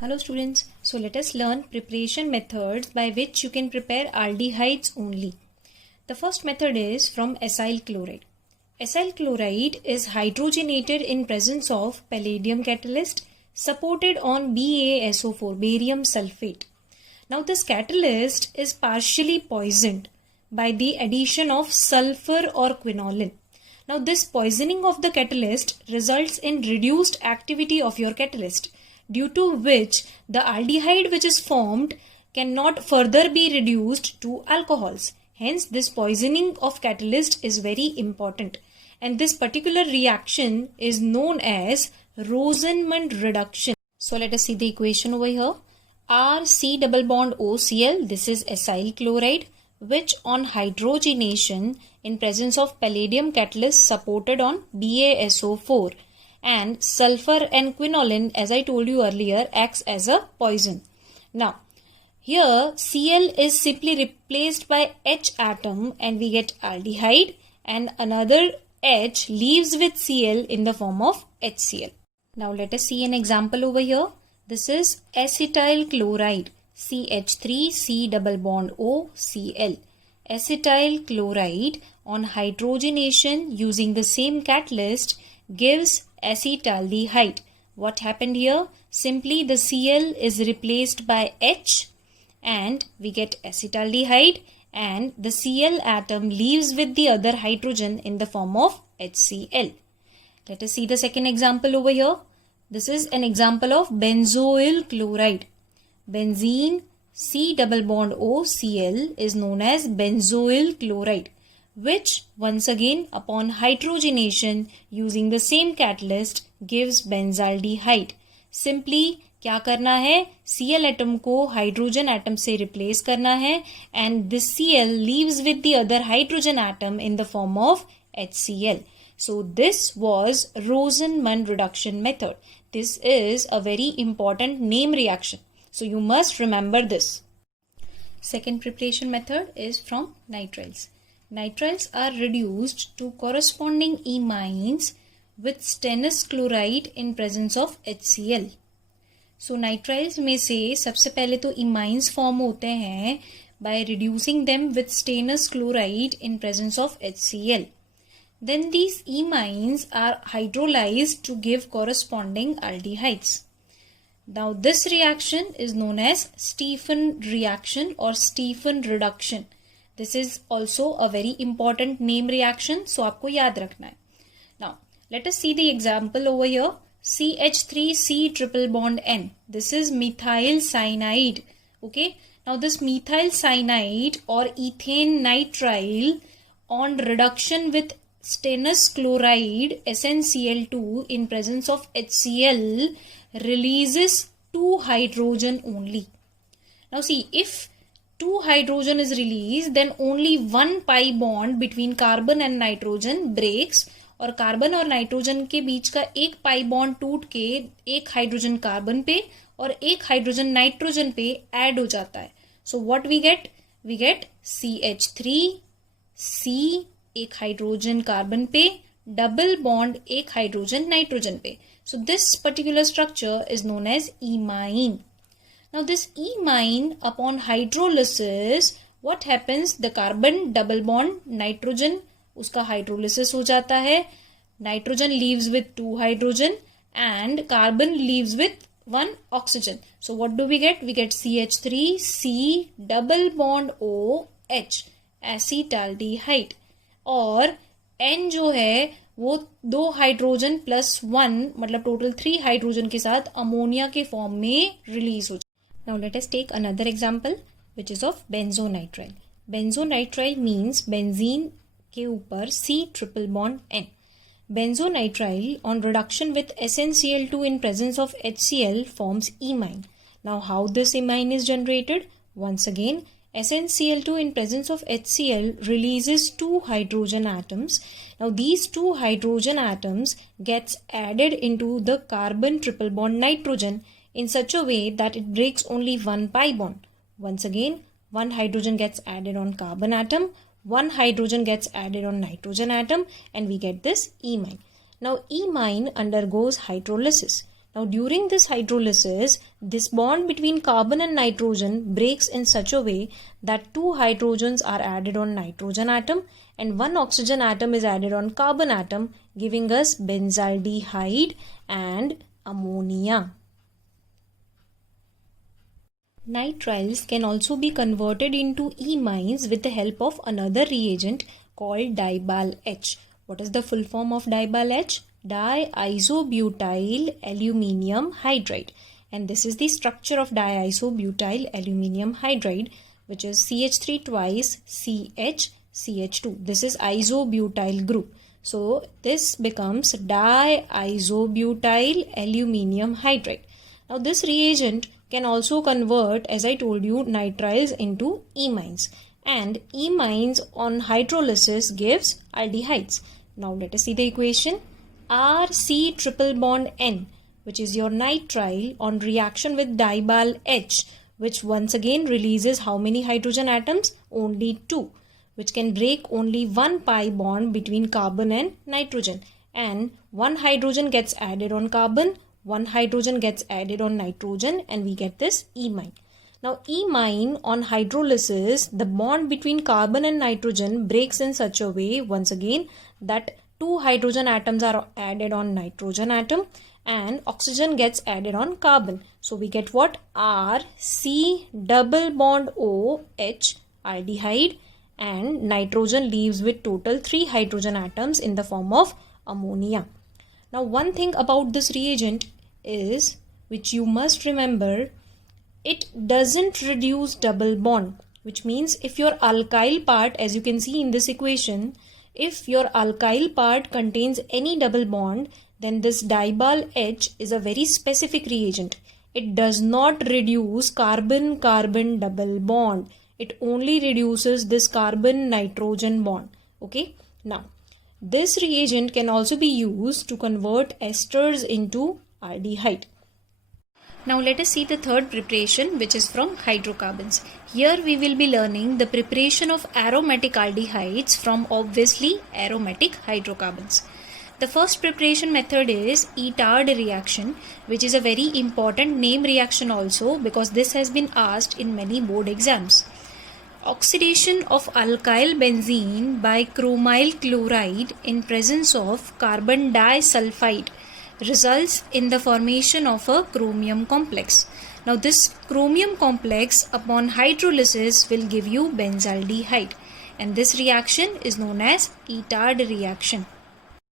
Hello students, so let us learn preparation methods by which you can prepare aldehydes only. The first method is from acyl chloride. Acyl chloride is hydrogenated in presence of palladium catalyst supported on BaSO4, barium sulfate. Now this catalyst is partially poisoned by the addition of sulfur or quinoline. Now this poisoning of the catalyst results in reduced activity of your catalyst, due to which the aldehyde which is formed cannot further be reduced to alcohols. Hence, this poisoning of catalyst is very important, and this particular reaction is known as Rosenmund reduction. So let us see the equation over here. RC double bond OCl, this is acyl chloride, which on hydrogenation in presence of palladium catalyst supported on BaSO4 and sulfur and quinoline, as I told you earlier, acts as a poison. Now, here Cl is simply replaced by H atom and we get aldehyde, and another H leaves with Cl in the form of HCl. Now let us see an example over here. This is acetyl chloride, CH3C double bond O Cl. Acetyl chloride on hydrogenation using the same catalyst gives acetaldehyde. What happened here? Simply the Cl is replaced by H and we get acetaldehyde, and the Cl atom leaves with the other hydrogen in the form of HCl. Let us see the second example over here. This is an example of benzoyl chloride. Benzene C double bond O Cl is known as benzoyl chloride, which once again upon hydrogenation using the same catalyst gives benzaldehyde. Simply क्या करना है, Cl atom को hydrogen atom से replace करना है, and this Cl leaves with the other hydrogen atom in the form of HCl. So this was Rosenmund reduction method. This is a very important name reaction, so you must remember this. Second preparation method is from nitriles. Nitriles are reduced to corresponding imines with stannous chloride in presence of HCl. So nitriles में से सबसे पहले तो imines form होते हैं by reducing them with stannous chloride in presence of HCl. Then these imines are hydrolyzed to give corresponding aldehydes. Now this reaction is known as Stephan reaction or Stephan reduction. This is also a very important name reaction, so आपको याद रखना है. Now let us see the example over here. CH3C triple bond N. This is methyl cyanide. Okay. Now this methyl cyanide or ethane nitrile on reduction with stannous chloride SnCl2 in presence of HCl releases 2 hydrogen only. Now see, if 2 hydrogen is released, then only 1 pi bond between carbon and nitrogen breaks, और carbon और nitrogen के बीच का एक pi bond टूट के एक hydrogen carbon पे और एक हाइड्रोजन नाइट्रोजन पे ऐड हो जाता है. So what we get CH3C एक हाइड्रोजन कार्बन पे, डबल बॉन्ड एक हाइड्रोजन नाइट्रोजन पे. So this particular structure is known as imine. Now this imine upon hydrolysis, what happens? The carbon double bond nitrogen, उसका hydrolysis हो जाता है. Nitrogen leaves with 2 hydrogen and carbon leaves with 1 oxygen. So what do we get? We get CH3C double bond OH acetaldehyde, और N जो है वो 2 hydrogen plus 1 मतलब total 3 hydrogen के साथ अमोनिया के फॉर्म में रिलीज हो जाए. Now let us take another example which is of benzonitrile. Benzonitrile means benzene के ऊपर C triple bond N. Benzonitrile on reduction with SnCl2 in presence of HCl forms imine. Now how this imine is generated? Once again, SnCl2 in presence of HCl releases 2 hydrogen atoms. Now these 2 hydrogen atoms gets added into the carbon triple bond nitrogen in such a way that it breaks only 1 pi bond. Once again, 1 hydrogen gets added on carbon atom, 1 hydrogen gets added on nitrogen atom, and we get this imine. Now imine undergoes hydrolysis. Now during this hydrolysis, this bond between carbon and nitrogen breaks in such a way that 2 hydrogens are added on nitrogen atom and 1 oxygen atom is added on carbon atom, giving us benzaldehyde and ammonia. Nitriles can also be converted into imines with the help of another reagent called Dibal-H. What is the full form of Dibal-H? Diisobutyl aluminium hydride. And this is the structure of diisobutyl aluminium hydride, which is CH3 twice CH, CH2. This is isobutyl group. So this becomes diisobutyl aluminium hydride. Now this reagent can also convert, as I told you, nitriles into imines. And imines on hydrolysis gives aldehydes. Now let us see the equation. RC triple bond N, which is your nitrile, on reaction with Dibal-H, which once again releases how many hydrogen atoms? Only 2, which can break only 1 pi bond between carbon and nitrogen. And 1 hydrogen gets added on carbon, 1 hydrogen gets added on nitrogen, and we get this imine. Now imine on hydrolysis, the bond between carbon and nitrogen breaks in such a way, once again, that 2 hydrogen atoms are added on nitrogen atom and oxygen gets added on carbon. So we get what? R, C, double bond O, H, aldehyde, and nitrogen leaves with total 3 hydrogen atoms in the form of ammonia. Now one thing about this reagent is, which you must remember, it doesn't reduce double bond, which means if your alkyl part, as you can see in this equation, if your alkyl part contains any double bond, then this Dibal-H is a very specific reagent. It does not reduce carbon-carbon double bond. It only reduces this carbon-nitrogen bond. Okay. Now, this reagent can also be used to convert esters into aldehyde. Now let us see the third preparation, which is from hydrocarbons. Here we will be learning the preparation of aromatic aldehydes from obviously aromatic hydrocarbons. The first preparation method is Itard reaction, which is a very important name reaction also because this has been asked in many board exams. Oxidation of alkyl benzene by chromyl chloride in presence of carbon disulfide results in the formation of a chromium complex. Now this chromium complex upon hydrolysis will give you benzaldehyde, and this reaction is known as Itard reaction.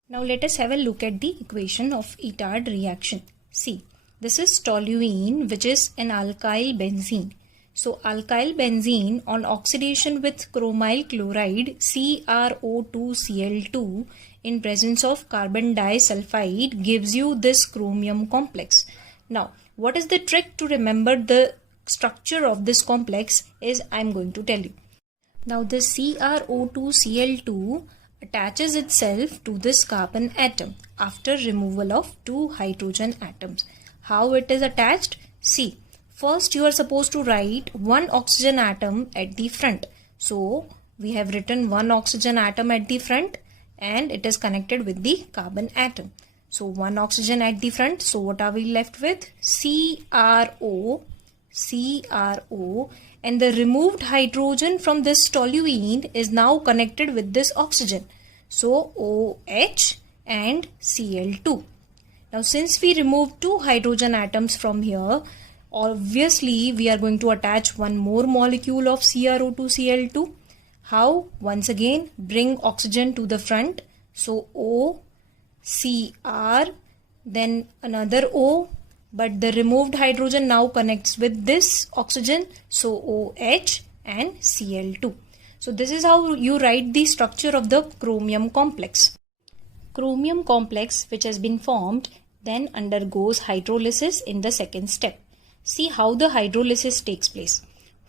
Now let us have a look at the equation of Itard reaction. See, this is toluene, which is an alkyl benzene. So alkyl benzene on oxidation with chromyl chloride CrO2Cl2 in presence of carbon disulfide gives you this chromium complex. Now what is the trick to remember the structure of this complex is I am going to tell you. Now this CrO2Cl2 attaches itself to this carbon atom after removal of 2 hydrogen atoms. How it is attached? See, first you are supposed to write 1 oxygen atom at the front. So we have written 1 oxygen atom at the front and it is connected with the carbon atom. So 1 oxygen at the front. So what are we left with? CrO, and the removed hydrogen from this toluene is now connected with this oxygen. So OH and Cl2. Now since we removed 2 hydrogen atoms from here, obviously we are going to attach one more molecule of CrO2Cl2. How? Once again, bring oxygen to the front. So O, Cr, then another O, but the removed hydrogen now connects with this oxygen. So OH and Cl2. So this is how you write the structure of the chromium complex. Chromium complex which has been formed then undergoes hydrolysis in the second step. See how the hydrolysis takes place.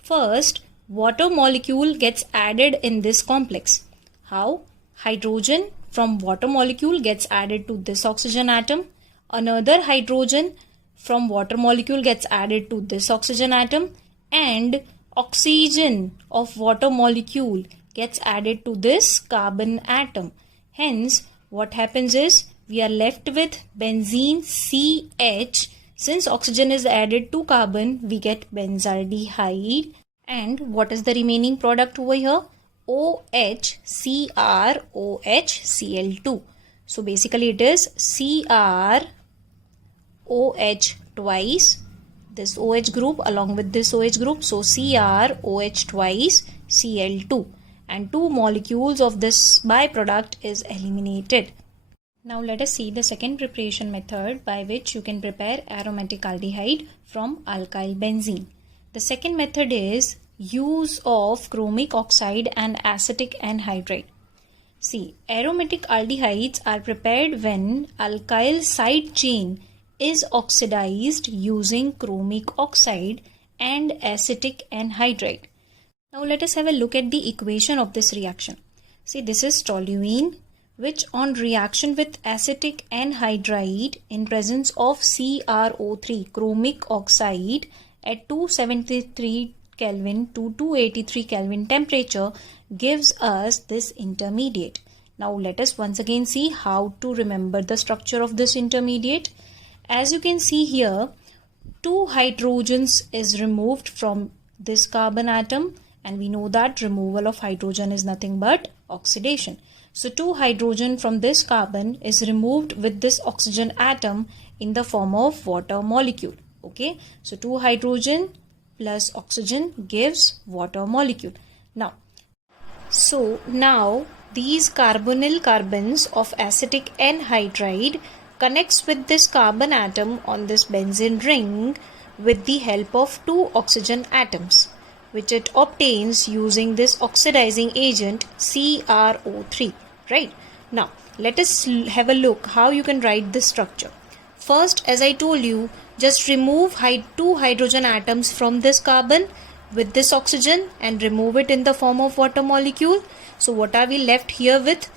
First, water molecule gets added in this complex. How? Hydrogen from water molecule gets added to this oxygen atom. Another hydrogen from water molecule gets added to this oxygen atom. And oxygen of water molecule gets added to this carbon atom. Hence, what happens is we are left with benzene CH Since oxygen is added to carbon, we get benzaldehyde. And what is the remaining product over here? OH, CrOH, Cl2. So basically it is CrOH twice, this OH group along with this OH group. So CrOH twice, Cl2. And 2 molecules of this byproduct is eliminated. Now let us see the second preparation method by which you can prepare aromatic aldehyde from alkyl benzene. The second method is use of chromic oxide and acetic anhydride. See, aromatic aldehydes are prepared when alkyl side chain is oxidized using chromic oxide and acetic anhydride. Now let us have a look at the equation of this reaction. See, this is toluene, which on reaction with acetic anhydride in presence of CrO3, chromic oxide, at 273 Kelvin to 283 Kelvin temperature gives us this intermediate. Now let us once again see how to remember the structure of this intermediate. As you can see here, 2 hydrogens is removed from this carbon atom, and we know that removal of hydrogen is nothing but oxidation. So 2 hydrogen from this carbon is removed with this oxygen atom in the form of water molecule. Okay, so 2 hydrogen plus oxygen gives water molecule. Now these carbonyl carbons of acetic anhydride connects with this carbon atom on this benzene ring with the help of 2 oxygen atoms, which it obtains using this oxidizing agent CrO3, right? Now let us have a look how you can write this structure. First, as I told you, just remove 2 hydrogen atoms from this carbon with this oxygen and remove it in the form of water molecule. So what are we left here with?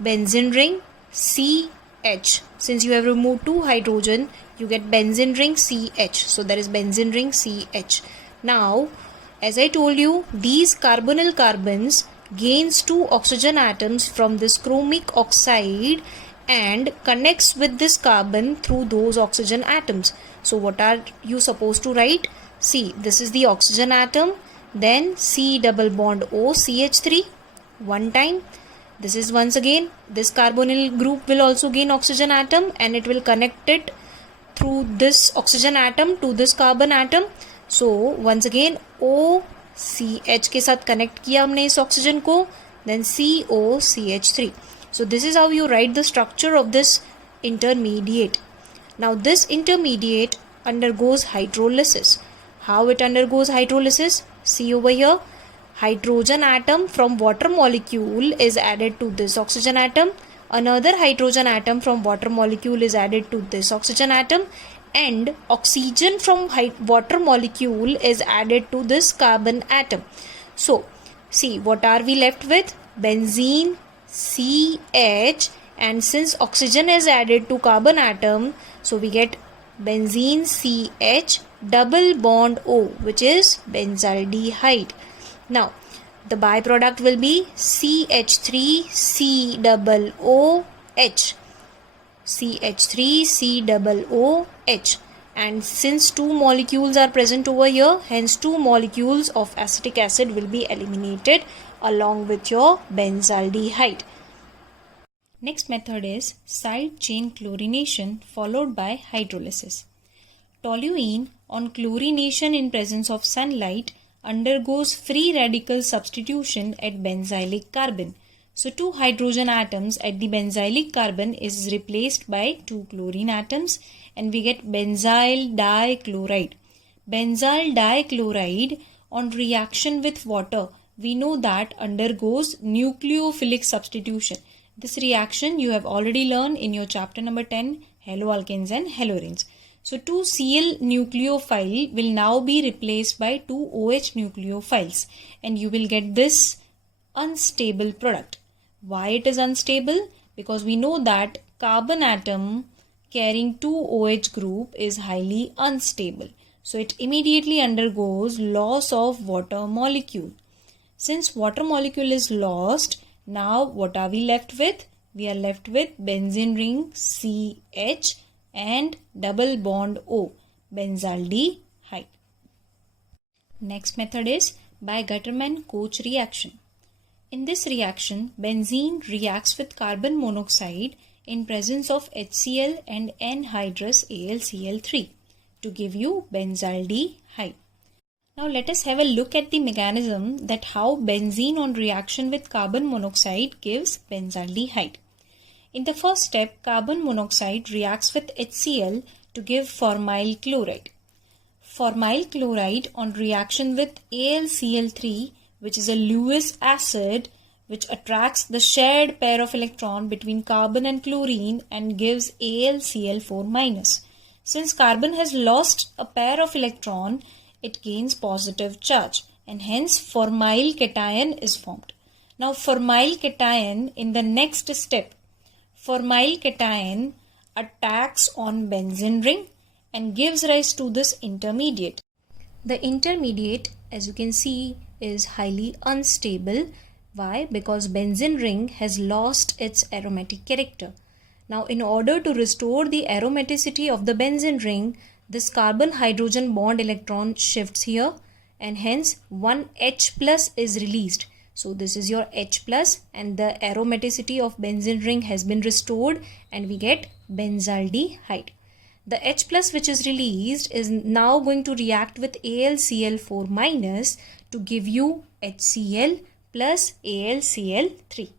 Benzene ring CH. Since you have removed 2 hydrogen, you get benzene ring CH. So there is benzene ring CH. Now, as I told you, these carbonyl carbons gains 2 oxygen atoms from this chromic oxide and connects with this carbon through those oxygen atoms. So what are you supposed to write? See, this is the oxygen atom, then C double bond O CH3 one time. This is once again, this carbonyl group will also gain oxygen atom and it will connect it through this oxygen atom to this carbon atom. So once again OCH के साथ connect किया हमने इस oxygen को, then COCH3. So this is how you write the structure of this intermediate. Now this intermediate undergoes hydrolysis. How it undergoes hydrolysis? See over here, hydrogen atom from water molecule is added to this oxygen atom. Another hydrogen atom from water molecule is added to this oxygen atom, and oxygen from water molecule is added to this carbon atom. So see, what are we left with? Benzene CH, and since oxygen is added to carbon atom, so we get benzene CH double bond O, which is benzaldehyde. Now the byproduct will be CH3 C double OH, CH3 C double OH, and since 2 molecules are present over here, hence 2 molecules of acetic acid will be eliminated along with your benzaldehyde. Next method is side chain chlorination followed by hydrolysis. Toluene on chlorination in presence of sunlight undergoes free radical substitution at benzylic carbon. So 2 hydrogen atoms at the benzylic carbon is replaced by 2 chlorine atoms and we get benzyl dichloride. Benzyl dichloride on reaction with water, we know that undergoes nucleophilic substitution. This reaction you have already learned in your chapter number 10, haloalkanes and haloarenes. So 2 Cl nucleophile will now be replaced by 2 OH nucleophiles and you will get this unstable product. Why it is unstable? Because we know that carbon atom carrying 2 OH group is highly unstable. So it immediately undergoes loss of water molecule. Since water molecule is lost, now what are we left with? We are left with benzene ring CH and double bond O. benzaldehyde. Next method is by Gattermann-Koch reaction. In this reaction, benzene reacts with carbon monoxide in presence of HCl and anhydrous AlCl3 to give you benzaldehyde. Now let us have a look at the mechanism that how benzene on reaction with carbon monoxide gives benzaldehyde. In the first step, carbon monoxide reacts with HCl to give formyl chloride. Formyl chloride on reaction with AlCl3, which is a Lewis acid, which attracts the shared pair of electron between carbon and chlorine and gives AlCl4-. Since carbon has lost a pair of electron, it gains positive charge and hence formyl cation is formed. Now formyl cation in the next step, formyl cation attacks on benzene ring and gives rise to this intermediate. The intermediate, as you can see, is highly unstable. Why? Because benzene ring has lost its aromatic character. Now in order to restore the aromaticity of the benzene ring, this carbon hydrogen bond electron shifts here and hence one H plus is released. So this is your H plus and the aromaticity of benzene ring has been restored and we get benzaldehyde. The H plus which is released is now going to react with AlCl4- to give you HCl plus AlCl3.